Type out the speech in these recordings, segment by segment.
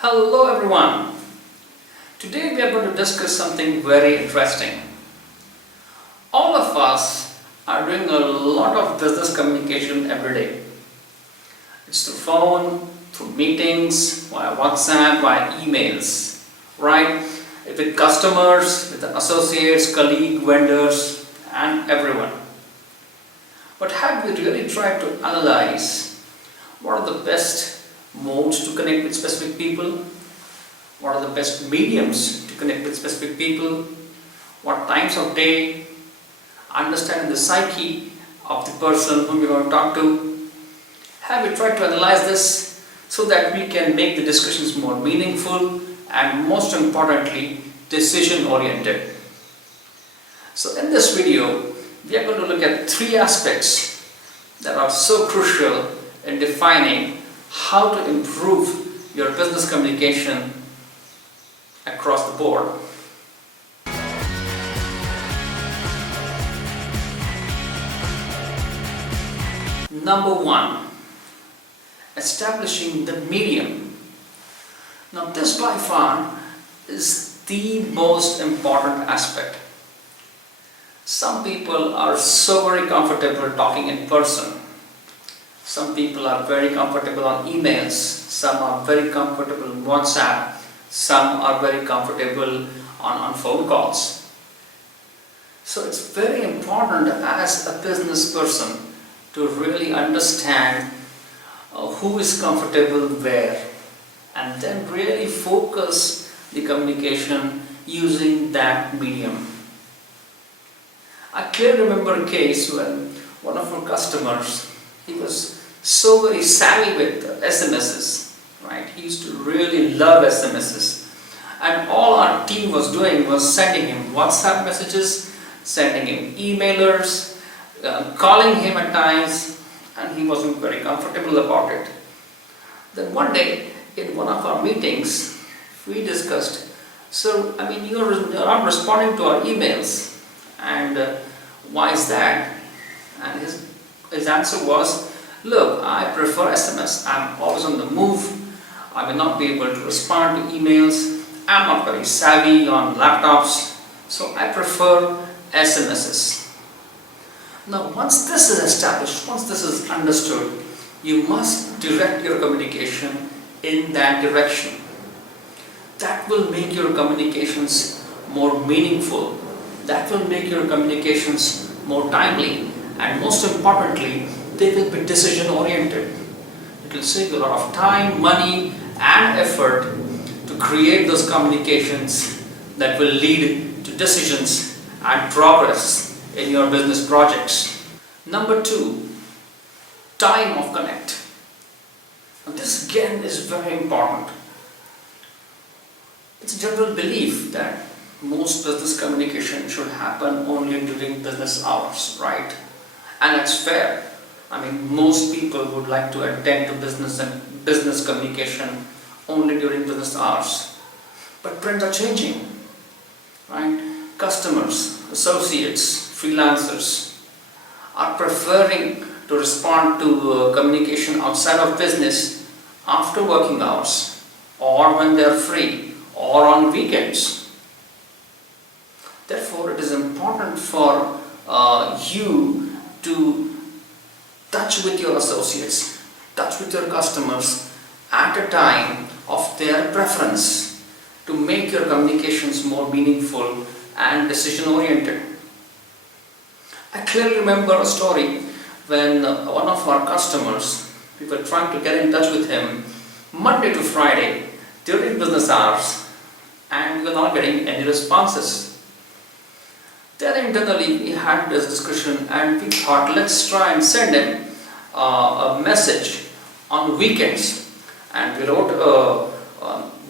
Hello everyone. Today we are going to discuss something very interesting. All of us are doing a lot of business communication every day. It's through phone, through meetings, via WhatsApp, via emails, right? With customers, with associates, colleagues, vendors, and everyone. But have we really tried to analyze what are the best modes to connect with specific people? What are the best mediums to connect with specific people? What times of day? Understanding the psyche of the person whom you're going to talk to. Have we tried to analyze this so that we can make the discussions more meaningful and most importantly, decision oriented? So in this video, we are going to look at three aspects that are so crucial in defining how to improve your business communication across the board. Number one, establishing the medium. Now this by far is the most important aspect. Some people are so very comfortable talking in person. Some people are very comfortable on emails. Some are very comfortable on WhatsApp. Some are very comfortable on phone calls. So it's very important as a business person to really understand who is comfortable where and then really focus the communication using that medium. I clearly remember a case when one of our customers, he was so very savvy with SMSs, right? He used to really love SMSs. And all our team was doing was sending him WhatsApp messages, sending him emailers, calling him at times, and he wasn't very comfortable about it. Then one day, in one of our meetings, we discussed, so, you're not responding to our emails, and why is that? And his answer was, look, I prefer SMS. I'm always on the move. I will not be able to respond to emails. I'm not very savvy on laptops, so I prefer SMSs. Now, once this is established, once this is understood, you must direct your communication in that direction. That will make your communications more meaningful. That will make your communications more timely, and most importantly, they will be decision oriented. It will save you a lot of time, money and effort to create those communications that will lead to decisions and progress in your business projects. Number two, time of connect. Now this again is very important. It's a general belief that most business communication should happen only during business hours, right? And that's fair. Most people would like to attend to business communication only during business hours. But trends are changing, right? Customers, associates, freelancers are preferring to respond to communication outside of business after working hours, or when they are free, or on weekends. Therefore, it is important for you to touch with your associates, touch with your customers at a time of their preference to make your communications more meaningful and decision oriented. I clearly remember a story when one of our customers, we were trying to get in touch with him Monday to Friday during business hours, and we were not getting any responses. Then internally we had this discussion and we thought, let's try and send him a message on weekends. And we wrote a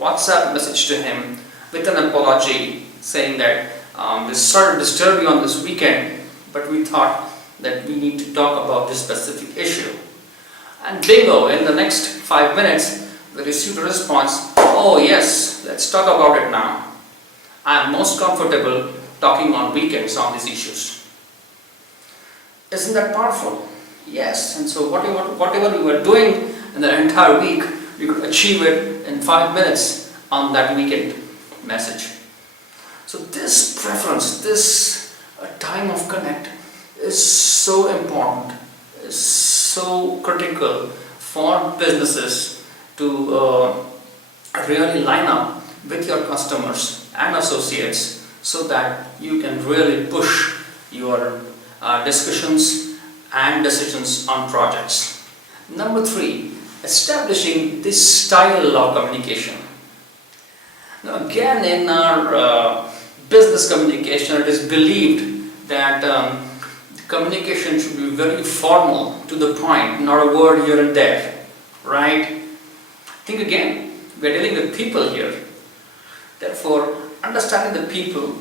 WhatsApp message to him with an apology saying that we sorry to disturb you on this weekend, but we thought that we need to talk about this specific issue. And bingo, in the next 5 minutes we received a response, oh yes, let's talk about it now. I'm most comfortable talking on weekends on these issues. Isn't that powerful? Yes, and so whatever we were doing in the entire week we could achieve it in 5 minutes on that weekend message. So this preference, this time of connect is so important, is so critical for businesses to really line up with your customers and associates so that you can really push your discussions and decisions on projects. Number 3, establishing this style of communication. Now again, in our business communication, it is believed that communication should be very formal, to the point, not a word here and there, right? Think again, we are dealing with people here. Therefore, understanding the people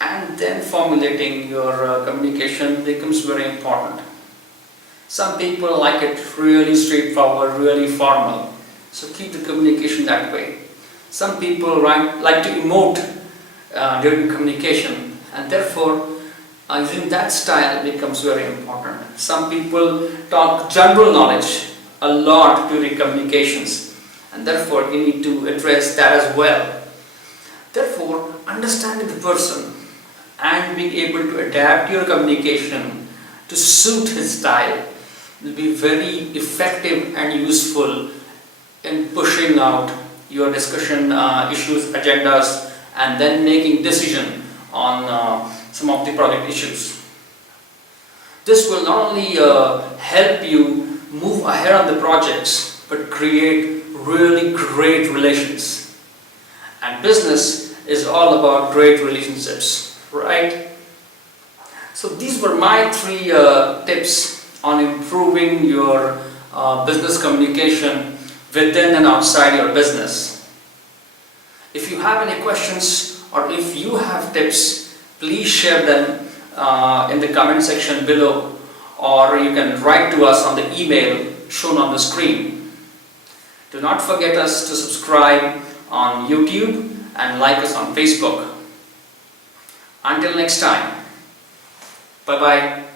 and then formulating your communication becomes very important. Some people like it really straightforward, really formal, so keep the communication that way. Some people like to emote during communication, and therefore using that style becomes very important. Some people talk general knowledge a lot during communications, and therefore you need to address that as well. Therefore, understanding the person and being able to adapt your communication to suit his style will be very effective and useful in pushing out your discussion issues, agendas, and then making decision on some of the project issues. This will not only help you move ahead on the projects, but create really great relations. And business is all about great relationships, right? So these were my 3 tips on improving your business communication within and outside your business. If you have any questions or if you have tips, please share them in the comment section below, or you can write to us on the email shown on the screen. Do not forget us to subscribe on YouTube and like us on Facebook. Until next time, bye-bye.